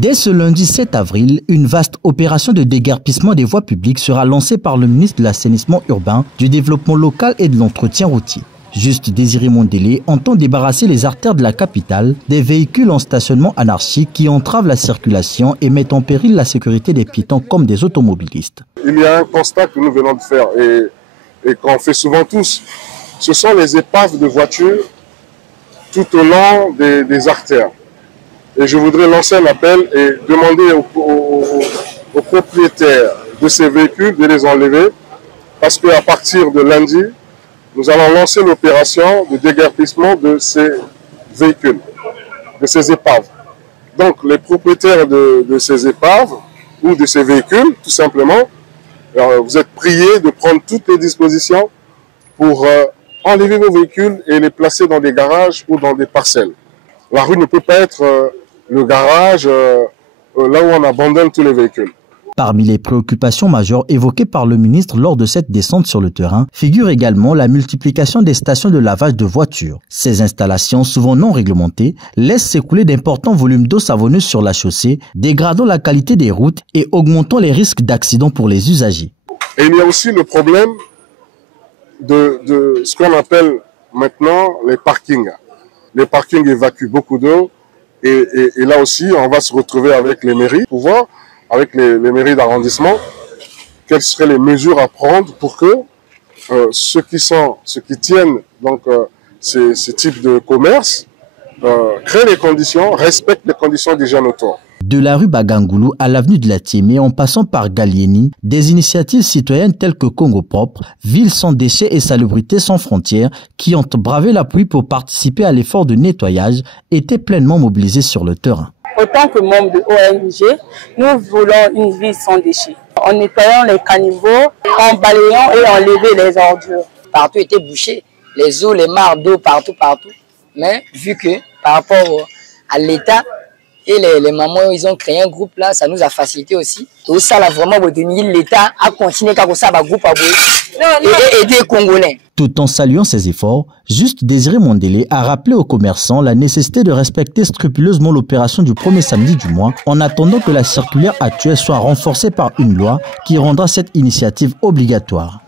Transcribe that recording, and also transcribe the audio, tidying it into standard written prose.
Dès ce lundi 7 avril, une vaste opération de déguerpissement des voies publiques sera lancée par le ministre de l'Assainissement urbain, du Développement local et de l'Entretien routier. Juste Désiré Mondélé entend débarrasser les artères de la capitale des véhicules en stationnement anarchique qui entravent la circulation et mettent en péril la sécurité des piétons comme des automobilistes. Il y a un constat que nous venons de faire et qu'on fait souvent tous. Ce sont les épaves de voitures tout au long des artères. Et je voudrais lancer un appel et demander aux propriétaires de ces véhicules de les enlever parce qu'à partir de lundi, nous allons lancer l'opération de déguerpissement de ces véhicules, de ces épaves. Donc les propriétaires de ces épaves ou de ces véhicules, tout simplement, vous êtes priés de prendre toutes les dispositions pour enlever vos véhicules et les placer dans des garages ou dans des parcelles. La rue ne peut pas être le garage là où on abandonne tous les véhicules. Parmi les préoccupations majeures évoquées par le ministre lors de cette descente sur le terrain, figure également la multiplication des stations de lavage de voitures. Ces installations, souvent non réglementées, laissent s'écouler d'importants volumes d'eau savonneuse sur la chaussée, dégradant la qualité des routes et augmentant les risques d'accidents pour les usagers. Et il y a aussi le problème de ce qu'on appelle maintenant les parkings. Les parkings évacuent beaucoup d'eau et là aussi, on va se retrouver avec les mairies pour voir, avec les mairies d'arrondissement, quelles seraient les mesures à prendre pour que ceux qui tiennent donc ces types de commerce créent les conditions, respectent les conditions des jeunes autour. De la rue Bagangoulou à l'avenue de la Tiémé en passant par Gallieni, des initiatives citoyennes telles que Congo Propre, Ville sans déchets et Salubrité sans frontières, qui ont bravé la pluie pour participer à l'effort de nettoyage, étaient pleinement mobilisées sur le terrain. Autant que membre de ONG, nous voulons une ville sans déchets. En nettoyant les caniveaux, en balayant et en levant les ordures. Partout était bouché, les eaux, les mares d'eau, partout. Mais vu que par rapport à l'État et les mamans, ils ont créé un groupe là, ça nous a facilité aussi. Tout ça là, vraiment, l'État a continué à faire un groupe et aider les Congolais. Tout en saluant ces efforts, Juste Désiré Mondélé a rappelé aux commerçants la nécessité de respecter scrupuleusement l'opération du premier samedi du mois en attendant que la circulaire actuelle soit renforcée par une loi qui rendra cette initiative obligatoire.